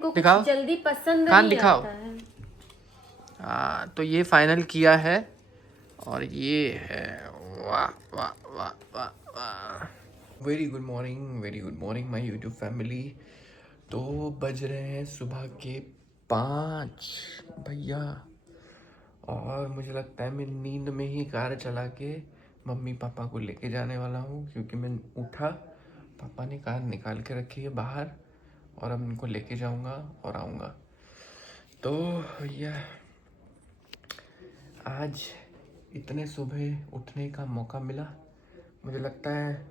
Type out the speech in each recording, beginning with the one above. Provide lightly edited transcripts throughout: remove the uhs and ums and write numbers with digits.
को दिखाओ, कुछ जल्दी पसंद कान नहीं दिखाओ। आता है। तो ये फाइनल किया है और ये है। वाह वाह वाह वाह वाह। Very good morning my YouTube family. तो बज रहे हैं सुबह के 5 भैया, और मुझे लगता है मैं नींद में ही कार चला के मम्मी पापा को लेके जाने वाला हूँ, क्योंकि मैं उठा, पापा ने कार निकाल के रखी है बाहर और अब इनको लेके जाऊँगा और आऊँगा। तो भैया आज इतने सुबह उठने का मौका मिला, मुझे लगता है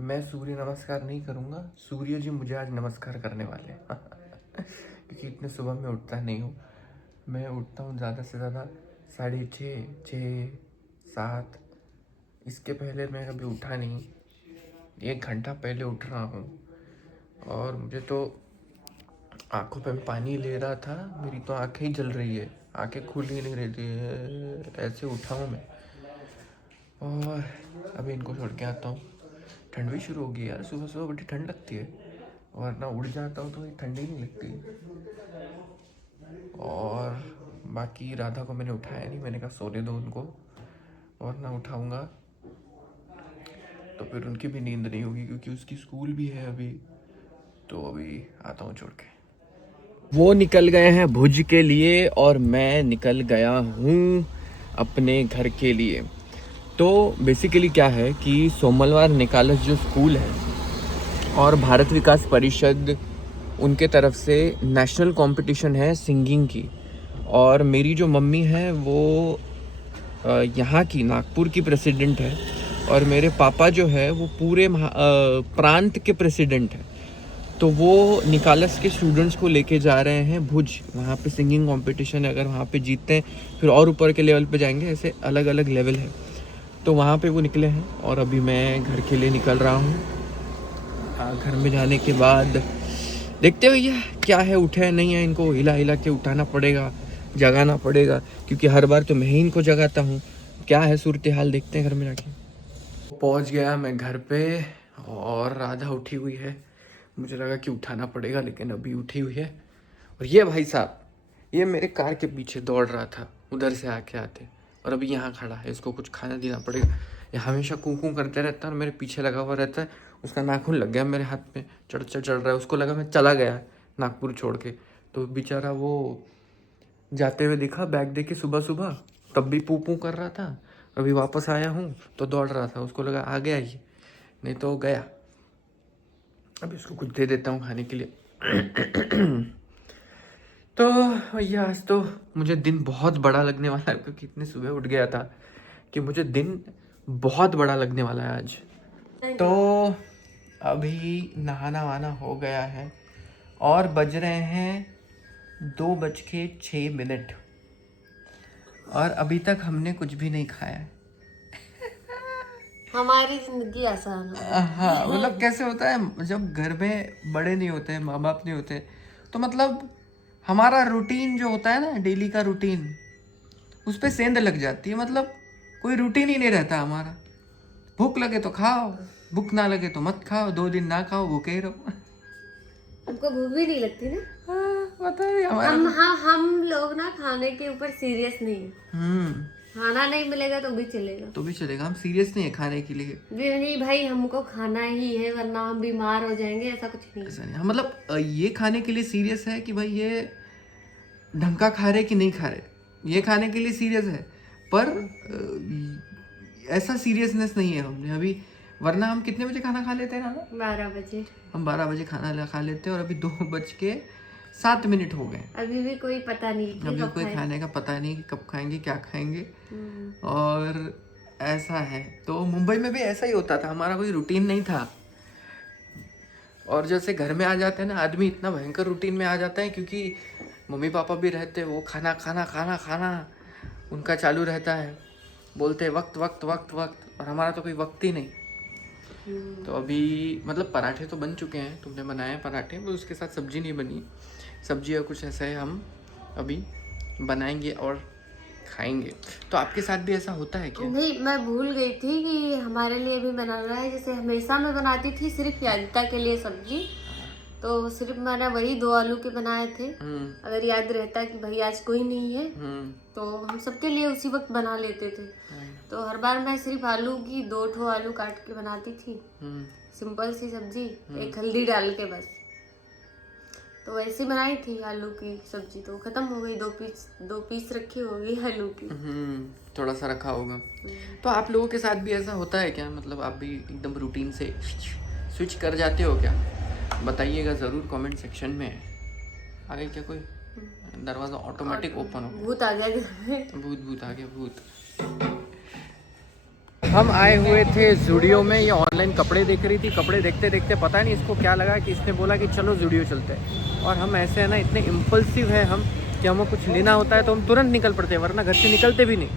मैं सूर्य नमस्कार नहीं करूँगा, सूर्य जी मुझे आज नमस्कार करने वाले हैं क्योंकि इतने सुबह मैं उठता नहीं हूँ। मैं उठता हूँ ज़्यादा से ज़्यादा 6:30, 6, 7। इसके पहले मैं कभी उठा नहीं, 1 घंटा पहले उठ रहा हूँ। और मुझे तो आंखों पे पानी ले रहा था, मेरी तो आंखें ही जल रही है, आंखें खुल ही नहीं रही थी, ऐसे उठा हूँ मैं। और अभी इनको छोड़ के आता हूँ। ठंड भी शुरू हो गई यार, सुबह सुबह बड़ी ठंड लगती है, वरना उड़ जाता हूँ तो ये ठंडी नहीं लगती। और बाकी राधा को मैंने उठाया नहीं, मैंने कहा सोने दो उनको, वरना उठाऊँगा तो फिर उनकी भी नींद नहीं होगी, क्योंकि उसकी स्कूल भी है अभी। तो अभी आता हूँ छोड़ के। वो निकल गए हैं भुज के लिए और मैं निकल गया हूँ अपने घर के लिए। तो बेसिकली क्या है कि सोमलवार निकालस जो स्कूल है और भारत विकास परिषद, उनके तरफ से नेशनल कंपटीशन है सिंगिंग की। और मेरी जो मम्मी है वो यहाँ की नागपुर की प्रेसिडेंट है, और मेरे पापा जो है वो पूरे प्रांत के प्रेसिडेंट है। तो वो निकालस के स्टूडेंट्स को लेके जा रहे हैं भुज, वहाँ पे सिंगिंग कंपटीशन है। अगर वहाँ पे जीतते हैं फिर और ऊपर के लेवल पे जाएंगे, ऐसे अलग अलग लेवल है। तो वहाँ पे वो निकले हैं और अभी मैं घर के लिए निकल रहा हूँ। घर में जाने के बाद देखते हैं भैया क्या है, उठे है नहीं है, इनको हिला हिला के उठाना पड़ेगा, जगाना पड़ेगा, क्योंकि हर बार तो मैं ही इनको जगाता हूँ। क्या है सूरत हाल, देखते हैं घर में जाके। पहुँच गया मैं घर पे और राधा उठी हुई है। मुझे लगा कि उठाना पड़ेगा, लेकिन अभी उठी हुई है। और ये भाई साहब, ये मेरे कार के पीछे दौड़ रहा था उधर से आके आते, और अभी यहाँ खड़ा है। इसको कुछ खाना देना पड़ेगा, ये हमेशा कूं करते रहता है और मेरे पीछे लगा हुआ रहता है। उसका नाखून लग गया मेरे हाथ में, चढ़ रहा है। उसको लगा मैं चला गया नागपुर छोड़ के, तो बेचारा वो जाते हुए दिखा बैग दे के सुबह सुबह, तब भी पू कर रहा था। अभी वापस आया हूँ तो दौड़ रहा था, उसको लगा आ गया ये, नहीं तो गया। अभी इसको कुछ दे देता हूँ खाने के लिए। तो भैया आज तो मुझे दिन बहुत बड़ा लगने वाला है, क्योंकि इतने सुबह उठ गया था कि मुझे दिन बहुत बड़ा लगने वाला है आज। तो अभी नहाना वाना हो गया है और बज रहे हैं 2:06 और अभी तक हमने कुछ भी नहीं खाया है। हमारी जिंदगी आसान है। हाँ, मतलब कैसे होता है जब घर में बड़े नहीं होते हैं, माँ बाप नहीं होते, तो मतलब हमारा रूटीन जो होता है ना, डेली का रूटीन, उस पर सेंध लग जाती है। मतलब कोई रूटीन ही नहीं रहता हमारा। भूख लगे तो खाओ, भूख ना लगे तो मत खाओ, 2 दिन ना खाओ, भूखे ही रहो। हमको भूख भी नहीं लगती ना। बताइए हमारा हम लोग ना खाने के ऊपर सीरियस नहीं है। खाना नहीं मिलेगा तो भी चलेगा, तो भी चलेगा, हम सीरियस नहीं है खाने के लिए। नहीं भाई, हमको खाना ही है, वरना हम बीमार हो जाएंगे, ऐसा कुछ नहीं। ऐसा नहीं, हम मतलब ये खाने के लिए सीरियस है कि भाई ये ढंग का खा रहे कि नहीं खा रहे, ये खाने के लिए सीरियस है। पर ऐसा सीरियसनेस नहीं है हमने अभी, वरना हम कितने बजे खाना खा लेते हैं ना? 12 बजे। हम 12 बजे खाना खा लेते हैं, और अभी 2:07 हो गए। अभी भी कोई पता नहीं कि अभी कब कोई खाए। खाने का पता नहीं कि कब खाएंगे, क्या खाएंगे। और ऐसा है, तो मुंबई में भी ऐसा ही होता था, हमारा कोई रूटीन नहीं था। और जैसे घर में आ जाते हैं ना आदमी, इतना भयंकर रूटीन में आ जाता है, क्योंकि मम्मी पापा भी रहते हैं, वो खाना खाना खाना खाना उनका चालू रहता है, बोलते हैं वक्त वक्त वक्त वक्त, और हमारा तो कोई वक्त ही नहीं। तो अभी मतलब पराठे तो बन चुके हैं, तुमने बनाए हैं पराठे, पर उसके साथ सब्जी नहीं बनी। सब्जी और कुछ ऐसा है, हम अभी बनाएंगे और खाएंगे। तो आपके साथ भी ऐसा होता है क्या? नहीं, मैं भूल गई थी कि हमारे लिए भी बना रहा है। जैसे हमेशा मैं बनाती थी सिर्फ यादिता के लिए सब्जी, तो सिर्फ मैंने वही 2 आलू के बनाए थे। अगर याद रहता कि भाई आज कोई नहीं है तो हम सबके लिए उसी वक्त बना लेते थे। तो हर बार मैं सिर्फ आलू की 2 ठो आलू काट के बनाती थी, सिंपल सी सब्जी, एक हल्दी डाल के बस। तो वैसे बनाई थी आलू की सब्जी, तो खत्म हो गई। 2 पीस रखी होगी आलू की। थोड़ा सा रखा होगा। तो आप लोगों के साथ भी ऐसा होता है क्या? मतलब आप भी एकदम रूटीन से स्विच कर जाते हो क्या? बताइएगा ज़रूर कमेंट सेक्शन में। आ गई क्या कोई? दरवाज़ा ऑटोमेटिक ओपन हो गया। भूत आ गया घर में। भूत आ गया, भूत। हम आए हुए थे ज़ूडियो में। ये ऑनलाइन कपड़े देख रही थी। कपड़े देखते देखते पता नहीं इसको क्या लगा कि इसने बोला कि चलो ज़ूडियो चलते हैं। और हम ऐसे है ना, इतने इम्पल्सिव है हम कि हमें कुछ लेना होता है तो हम तुरंत निकल पड़ते हैं, वरना घर से निकलते भी नहीं।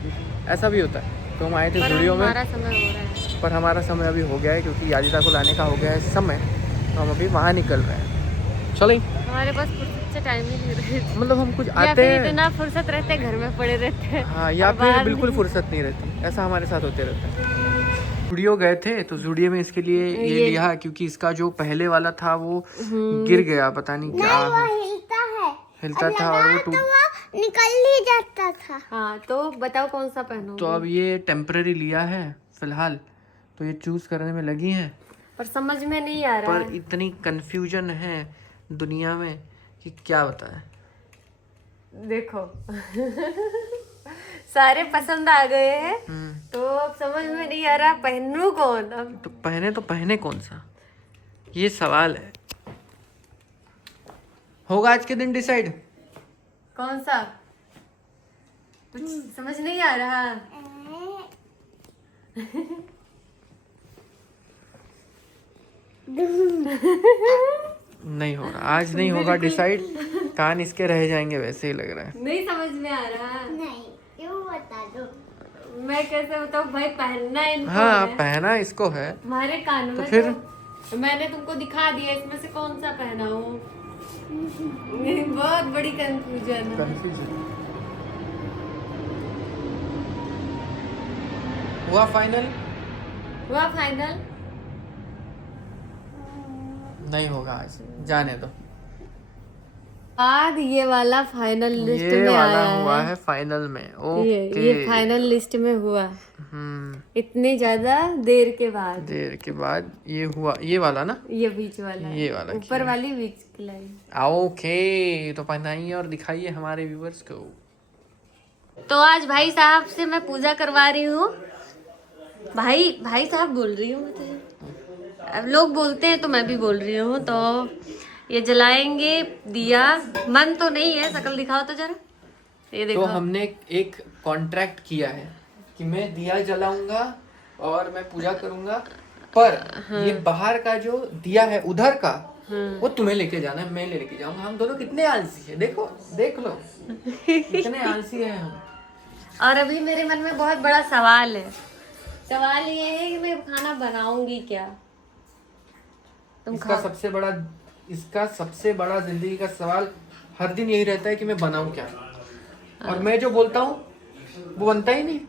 ऐसा भी होता है। तो हम आए थे ज़ूडियो में, हमारा समय हो रहा है। पर हमारा समय अभी हो गया है क्योंकि याजिदा को लाने का हो गया है समय। तो हम अभी वहाँ निकल रहे हैं। चलें। हमारे पास फुर्सत से टाइम ही नहीं रहता। मतलब हम कुछ या आते फिर हैं, इतना फुर्सत रहते घर में पड़े रहते हैं। हाँ, या फिर बिल्कुल फुर्सत नहीं रहती। ऐसा हमारे साथ होते रहता है। ज़ूडियो गए थे तो ज़ूडियो में इसके लिए ये लिया क्योंकि इसका जो पहले वाला था वो गिर गया, पता नहीं क्या हिलता था और वो टूट निकल ही जाता था। हाँ, तो बताओ कौन सा पहनोगे? तो अब ये टेम्पररी लिया है फिलहाल, तो ये चूज करने में लगी हैं। पर समझ में नहीं आ रहा पर है। इतनी कंफ्यूजन है दुनिया में कि क्या बताएं। देखो सारे पसंद आ गए हैं, तो अब समझ में नहीं आ रहा पहनूं कौन। अब तो पहने कौन सा, ये सवाल है। होगा आज के दिन डिसाइड कौन सा, कुछ समझ नहीं आ रहा। नहीं हो रहा, आज नहीं होगा डिसाइड। कान इसके रह जाएंगे, वैसे ही लग रहा है। नहीं समझ में आ रहा। नहीं, क्यों बता दो। मैं कैसे बताऊं भाई, पहनना इनको हाँ, है। पहना इसको है। हमारे कान में तो फिर तो मैंने तुमको दिखा दिया, इसमें से कौन सा पहना हूँ। बहुत बड़ी कंफ्यूजन है। हुआ फाइनल? हुआ फाइनल? नहीं होगा आज, जाने दो। बाद ये वाला फाइनल लिस्ट ये में वाला आया हुआ है। है फाइनल में। ओके, ये फाइनल लिस्ट में हुआ इतनी ज्यादा देर के बाद ये हुआ। ये वाला ना, ये बीच वाला, ये वाला ऊपर वाली बीच की लाइन। ओके, तो पहनाइए और दिखाइए हमारे व्यूअर्स को। तो आज भाई साहब से मैं पूजा करवा रही हूँ। भाई साहब बोल रही हूँ मैं तो, अब लोग बोलते हैं तो मैं भी बोल रही हूँ। तो ये जलाएंगे दिया। मन तो नहीं है, शक्ल दिखाओ तो जरा, ये देखो। तो हमने एक कॉन्ट्रैक्ट किया है कि मैं दिया जलाऊंगा और मैं पूजा करूंगा, पर ये बाहर का जो दिया है उधर का वो तुम्हें लेके जाना है, मैं लेके जाऊंगा। हम दोनों कितने आलसी है, देखो देख लो कितने आलसी है हम। और अभी मेरे मन में बहुत बड़ा सवाल है। सवाल ये है कि मैं खाना बनाऊंगी क्या। इसका सबसे बड़ा जिंदगी का सवाल हर दिन यही रहता है कि मैं बनाऊं क्या, और मैं जो बोलता हूँ वो बनता ही नहीं।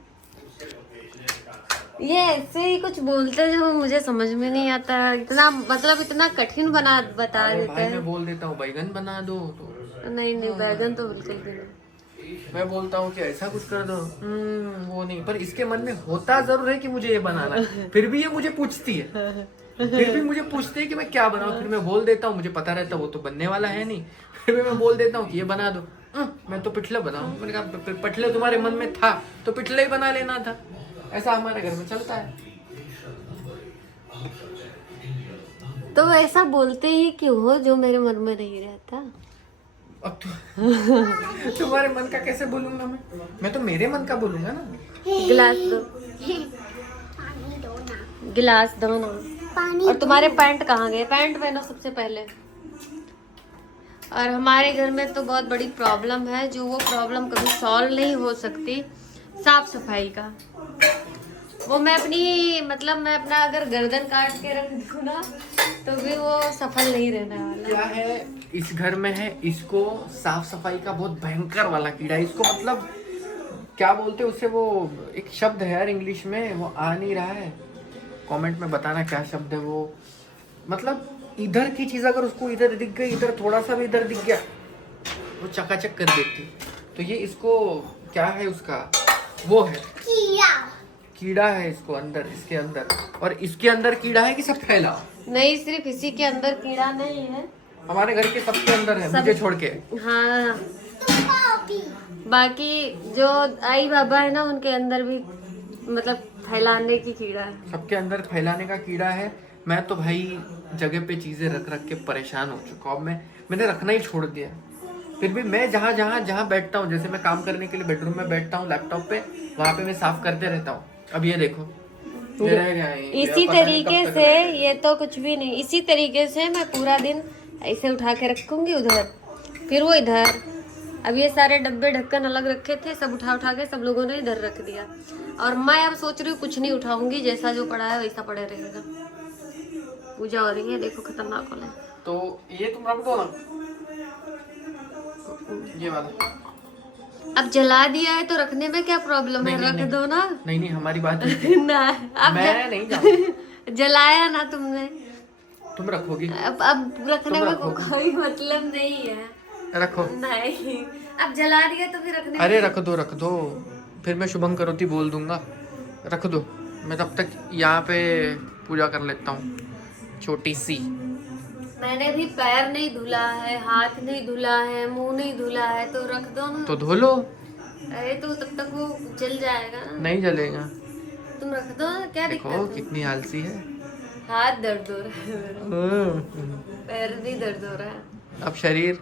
ये ऐसे ही कुछ बोलते जो मुझे समझ में नहीं आता। इतना कठिन बता देते भाई हैं। मैं बोल देता हूँ बैगन बना दो, तो नहीं बैगन तो बिल्कुल भी नहीं। मैं बोलता हूँ कि ऐसा कुछ कर दो, वो नहीं। पर इसके मन में होता जरूर है कि मुझे ये बनाना है, फिर भी ये मुझे पूछती है। फिर भी मुझे पूछते हैं कि मैं क्या बनाऊं। फिर मैं बोल देता हूँ, मुझे पता रहता है वो तो बनने वाला है नहीं। फिर भी मैं बोल देता हूँ कि ये बना दो। मैं तो पिठला बनाऊं। मैंने कहा पिठले तुम्हारे मन में था तो पिठले ही बना लेना था। ऐसा हमारे घर में चलता है। तो ऐसा बोलते ही क्यों हो जो मेरे मन में नहीं रहता। अब तुम्हारे मन का कैसे बोलूंगा मैं तो मेरे मन का बोलूंगा ना। गिलास दो, पानी दो ना। गिलास दो ना। पानी और तुम्हारे पैंट कहाँ गए? पैंट पहनो सबसे पहले। और हमारे घर में तो बहुत बड़ी प्रॉब्लम है, जो वो प्रॉब्लम कभी सॉल्व नहीं हो सकती, साफ सफाई का। वो मैं अपना अगर गर्दन काट के रख दूँ ना तो भी वो सफल नहीं रहने वाला। क्या है इस घर में है, इसको साफ सफाई का बहुत भयंकर वाला कीड़ा है। इसको मतलब क्या बोलते हैं उसे, वो एक शब्द है यार इंग्लिश में, वो आ नहीं रहा है। कमेंट में बताना क्या शब्द है वो। मतलब इधर की चीज अगर उसको इधर दिख गई, इधर थोड़ा सा भी इधर दिख गया, वो चकाचक कर देती। तो ये इसको क्या है, उसका वो है कीड़ा है इसको अंदर, इसके अंदर। और इसके अंदर कीड़ा है कि सब फैला? नहीं, सिर्फ इसी के अंदर कीड़ा नहीं है, हमारे घर के सबके अंदर है, मुझे छोड़ के। हाँ, बाकी जो आई बाबा है ना, उनके अंदर भी मतलब फैलाने की कीड़ा है। सबके अंदर फैलाने का कीड़ा है। मैं तो भाई जगह पे चीजें रख रख के परेशान हो चुका हूँ। मैंने रखना ही छोड़ दिया। फिर भी मैं जहाँ बैठता हूँ, जैसे मैं काम करने के लिए बेडरूम में बैठता हूँ लैपटॉप पे, वहाँ पे मैं साफ करते रहता हूँ। अब ये देखो, ये रह गया है। इसी तरीके से ये तो कुछ भी नहीं, इसी तरीके से मैं पूरा दिन ऐसे उठा के रखूंगी उधर, फिर वो इधर। अब ये सारे डब्बे ढक्कन अलग रखे थे, सब उठा उठा के सब लोगों ने इधर रख दिया। और मैं अब सोच रही हूँ कुछ नहीं उठाऊंगी, जैसा जो पड़ा है वैसा पड़े रहेगा। पूजा हो रही है, देखो खतरनाक वाला। तो ये तुम रख दो ना, ये वाला। अब जला दिया है तो रखने में क्या प्रॉब्लम है, रख दो ना। नहीं हमारी बात ना, अब मैं नहीं जाऊंगा। जलाया ना तुमने, तुम रखोगी। अब रखने में कोई मतलब नहीं है। रखो। नहीं, अब जला दिया तो फिर रखने अरे रख दो, फिर मैं शुभम करोती बोल दूंगा। रख दो, मैं तब तक यहाँ पे पूजा कर लेता हूँ छोटी सी। मैंने भी पैर नहीं धुला है, हाथ नहीं धुला है, मुंह नहीं धुला है, तो रख दो ना। तो धो लो। अरे तो तब तक वो जल जाएगा ना। नहीं जलेगा। तुम रख दो ना, क्या दिक्कत देखो है? कितनी आलसी है। हाथ दर्द हो रहा है मेरा, पैर भी दर्द हो रहा है। अब शरीर,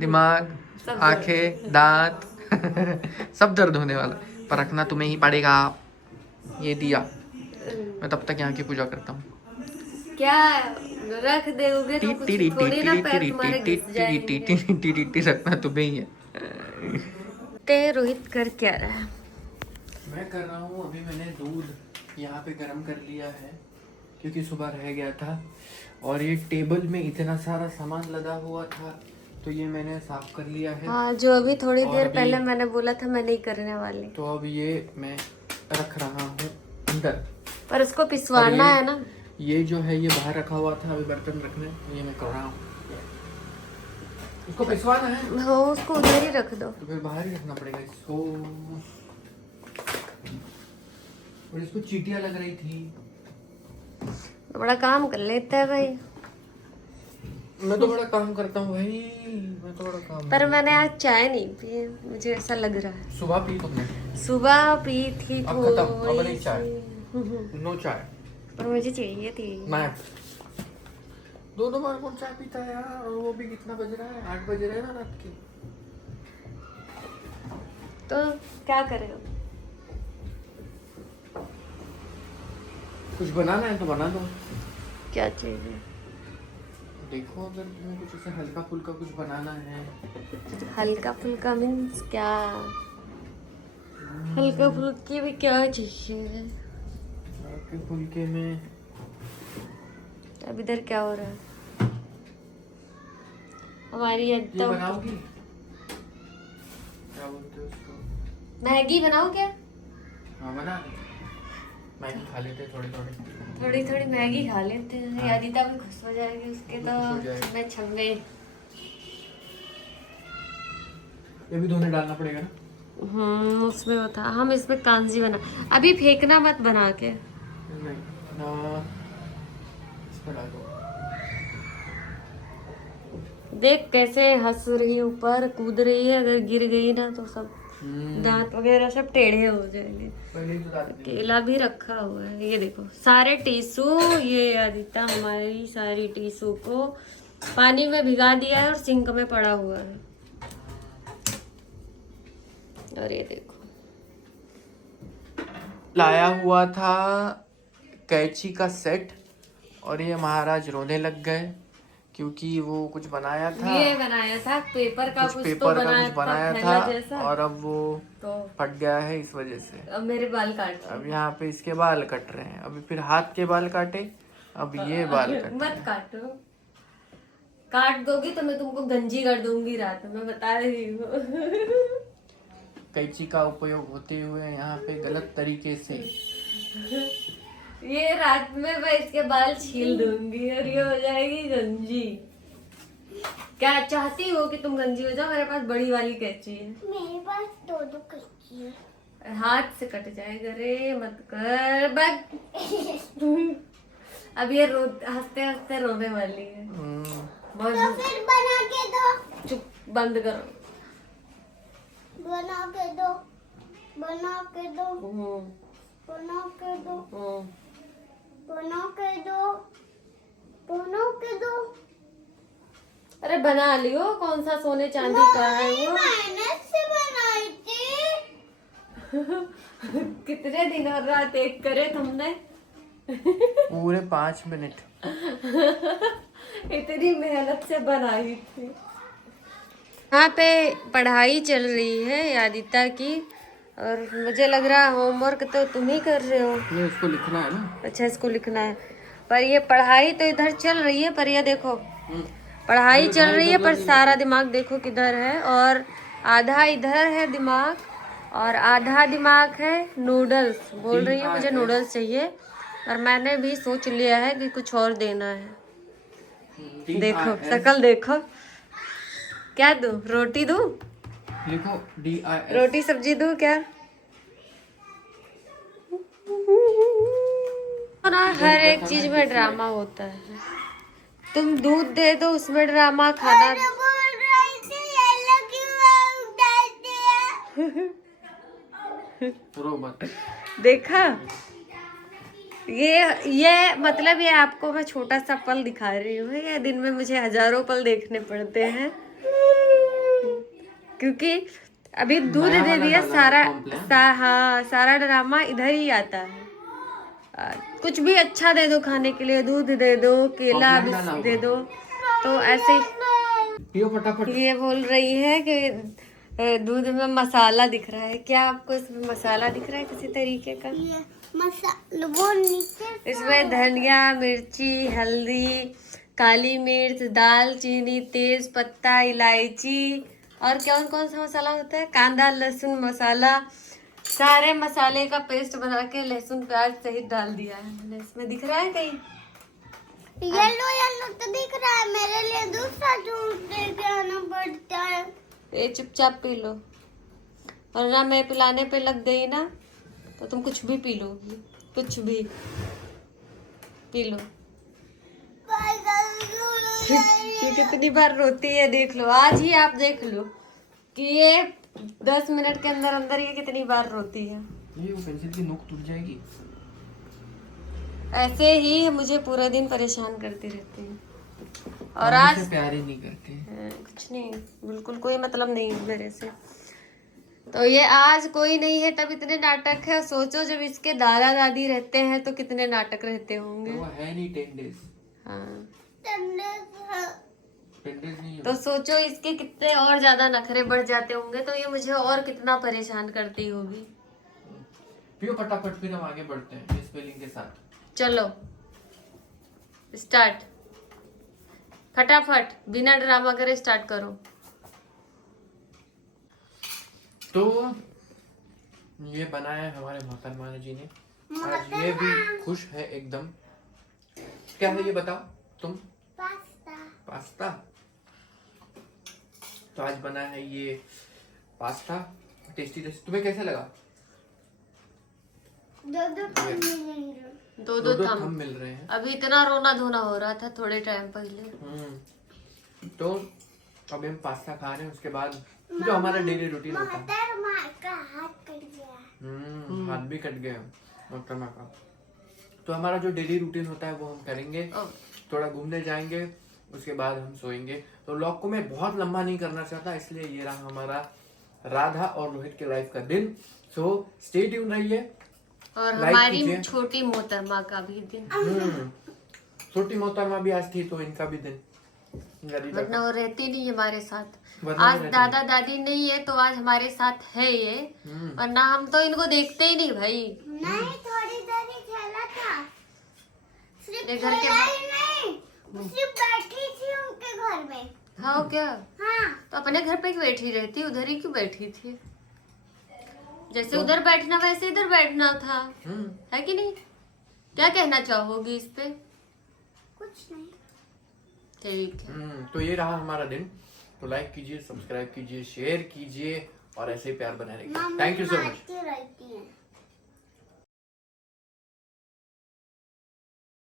दिमाग, आंखें, दांत सब दर्द होने वाला। पर रखना तुम्हें ही पड़ेगा। ये दिया, मैं तब तक यहाँ की पूजा करता हूँ। क्या रख दोगे तो कुछ थोड़ी ना पैर तुम्हारे घिस जाएंगे। रखना तुम्हें ही है। ते रोहित कर क्या रहा है? मैं कर रहा हूँ, अभी मैंने दूध यहाँ पे गर्म कर लिया है क्योंकि सुबह रह गया था। और ये टेबल में इतना सारा सामान लगा हुआ था, तो ये मैंने साफ कर लिया है। हाँ, जो अभी थोड़ी देर पहले मैंने बोला था मैं नहीं करने वाली। तो अब ये मैं रख रहा हूँ अंदर, पर उसको पिसवाना है ना। ये जो है ये बाहर रखा हुआ था अभी बर्तन रखने, ये मैं कर रहा हूँ। इसको पिसवाना है। हो, उसको उधर ही रख दो। तो फिर बाहर ही रखना पड़ेगा इसको। और इसको चींटियां लग रही थी। तो बड़ा काम कर लेता है भाई। मैं तो बड़ा काम करता हूँ भाई, मैं तो बड़ा काम। पर मैंने आज चाय नहीं पी, मुझे ऐसा लग रहा है। सुबह पी तुमने? सुबह पी थी अब खत्म, अब नहीं थोड़ी चाय, सी। नो चाय। पर मुझे चाहिए थी। मैं दोनों बार कौन चाय पीता है यार? और वो भी कितना बज रहा है, 8 बज रहे हैं ना रात के। तो क्या करे हो? कुछ बनाना है तो बना दो। क्या चाहिए? देखो अगर तुम्हें कुछ ऐसे हल्का फुल्का कुछ बनाना है। हल्का फुल्का मीन्स क्या? हल्का फुल्की भी क्या चाहिए? हल्के फुल्के में अब इधर क्या हो रहा है? हमारी ये तो बनाओगी? क्या बोलते हो उसको? मैगी बनाओ क्या? हाँ बना। मैगी खा लेते थोड़ी थोड़ी मैगी खा लेते हैं। यादिता भी खुश हो जाएगी, उसके तो मैं छम्मे। ये भी धोने डालना पड़ेगा ना? उसमें वो था, हम इसमें कांजी बना। अभी फेंकना मत बना के। नहीं ना, इस पर डाल दो। देख कैसे हंस रही है, ऊपर कूद रही है। अगर गिर गई ना तो सब दांत वगैरह सब टेढ़े हो जाएंगे। केला भी रखा हुआ है, ये देखो सारे टिश्यू। ये आदित्य हमारी सारी टिश्यू को पानी में भिगा दिया है और सिंक में पड़ा हुआ है। और ये देखो लाया हुआ था कैंची का सेट, और ये महाराज रोने लग गए क्योंकि वो कुछ बनाया था। ये बनाया था पेपर का, कुछ बनाया था जैसा। और अब वो तो फट गया है इस वजह से। अब मेरे बाल काट अब यहाँ पे इसके बाल कट रहे हैं। अभी फिर हाथ के बाल काटे, अब ये बाल कट। मत काटो, काट दोगी तो मैं तुमको गंजी कर दूंगी रात में, बता रही हूँ। कैंची का उपयोग होते हुए यहाँ पे गलत तरीके से। ये रात में मैं इसके बाल छील दूंगी और ये हो जाएगी गंजी। क्या चाहती हो कि तुम गंजी हो जाओ? मेरे पास बड़ी वाली कैंची है। मेरे पास दो कैंची है। हाथ से कट जाएगा रे, मत कर बग। अब ये हंसते हंसते रोने वाली है। तो फिर बना के दो। चुप, बंद करो। बना के दो, बना के दो, हम्म, बना के दो, हम्म। बना के दो, बना के दो। अरे बना लियो, कौन सा सोने चांदी का है वो? मेहनत से बनाई थी। कितने दिन और रात एक करे तुमने? पूरे 5 मिनट। इतनी मेहनत से बनाई थी। यहाँ पे पढ़ाई चल रही है आदित्य की, और मुझे लग रहा है होमवर्क तो तुम ही कर रहे हो। ये उसको लिखना है ना। अच्छा, इसको लिखना है। पर ये पढ़ाई तो इधर चल रही है, पर ये देखो पढ़ाई चल रही है पर सारा दिमाग देखो किधर है, और आधा इधर है दिमाग और आधा दिमाग है नूडल्स। बोल रही है मुझे नूडल्स चाहिए, और मैंने भी सोच लिया है कि कुछ और देना है। देखो शकल देखो। क्या दूं? रोटी दूं? लिखो DIS। रोटी सब्जी दूं क्या? ना हर एक चीज में ड्रामा होता है। तुम दूध दे दो, उसमें ड्रामा। खाना बोल रही थी येलो क्यों डाल दिया? रो मत। देखा? ये मतलब ये आपको मैं छोटा सा पल दिखा रही हूँ। ये दिन में मुझे हजारों पल देखने पड़ते हैं, क्योंकि अभी दूध दे दिया। हाँ, सारा ड्रामा इधर ही आता है। कुछ भी अच्छा दे दो खाने के लिए, दूध दे दो, केला दे दो, तो ऐसे ही। पियो फटाफट। ये बोल रही है कि दूध में मसाला दिख रहा है। क्या आपको इसमें मसाला दिख रहा है किसी तरीके का? मसाला वो नीचे। इसमें धनिया, मिर्ची, हल्दी, काली मिर्च, दालचीनी, तेज पत्ता, इलायची और कौन कौन सा मसाला होता है, कांदा लहसुन मसाला, सारे मसाले का पेस्ट बना के लहसुन प्याज सहित डाल दिया है मैंने। इसमें दिख रहा है कहीं? येलो येलो तो दिख रहा है। मेरे लिए दूसरा दूध दे के आना पड़ता है। ये चुपचाप पी लो, वरना मैं पिलाने पे लग गई ना तो तुम कुछ भी पी लो, कुछ भी पी लो। ये कितनी बार रोती है देख लो। आज ही आप देख लो कि ये 10 मिनट के अंदर अंदर ये कितनी बार रोती है। ये वो पेंसिल की नोक टूट जाएगी। ऐसे ही मुझे पूरा दिन परेशान करती रहती है। और आज प्यार ही नहीं करते। कुछ नहीं, बिल्कुल कोई मतलब नहीं है मेरे से। तो ये आज कोई नहीं है तब इतने नाटक है। सोचो जब इसके दादा दादी रहते हैं तो कितने नाटक रहते होंगे। वो है नहीं 10 डेज। हाँ, 10 डेज नहीं है। तो सोचो इसके कितने और ज्यादा नखरे बढ़ जाते होंगे, तो ये मुझे और कितना परेशान करती होगी। पियो फटाफट, फिर हम आगे बढ़ते हैं स्पेलिंग के साथ। चलो स्टार्ट, फटाफट बिना ड्रामा करे स्टार्ट करो। तो ये बनाया है हमारे मोहतरमा जी ने। आज ये भी खुश है एकदम। क्या है ये बताओ तुम? पास्ता। तो आज बना है ये पास्ता, टेस्टी टेस्टी। तुम्हें कैसा लगा? दो थम मिल रहे हैं। अभी इतना रोना धोना हो रहा था थोड़े टाइम पहले। तो अभी हम पास्ता खा रहे हैं। उसके बाद जो हमारा डेली रूटीन होता है। हाथ भी कट गया मोहतरमा का। तो हमारा जो डेली रूटीन होता है वो हम करेंगे। थोड़ा घूमने जाएंगे, उसके बाद हम सोएंगे। तो व्लॉग को मैं बहुत लंबा नहीं करना चाहता, इसलिए ये रहा हमारा राधा और रोहित के लाइफ का दिन। सो स्टे ट्यून रहिए। और हमारी छोटी मोहतरमा का भी दिन। छोटी मोहतरमा भी आज थी तो इनका भी दिन। वरना वो रहती नहीं हमारे साथ। आज दादा दादी नहीं है तो आज हमारे साथ है ये, वरना हम तो इनको देखते ही नहीं भाई। नहीं, थोड़ी देर ही खेला था। सिर्फ घर के नहीं, सिर्फ बैठी थी उनके घर में। हाँ क्या? हाँ। तो अपने घर पे क्यों बैठी रहती? उधर ही क्यों बैठी थी? जैसे उधर बैठना वैसे इधर बैठना था, है कि नहीं? क्या कहना चाहोगी इस पे? कुछ नहीं। ठीक है। तो ये रहा हमारा दिन। तो लाइक कीजिए, सब्सक्राइब कीजिए, शेयर कीजिए और ऐसे ही प्यार बनाए रखिए। Thank you so much. रहती है।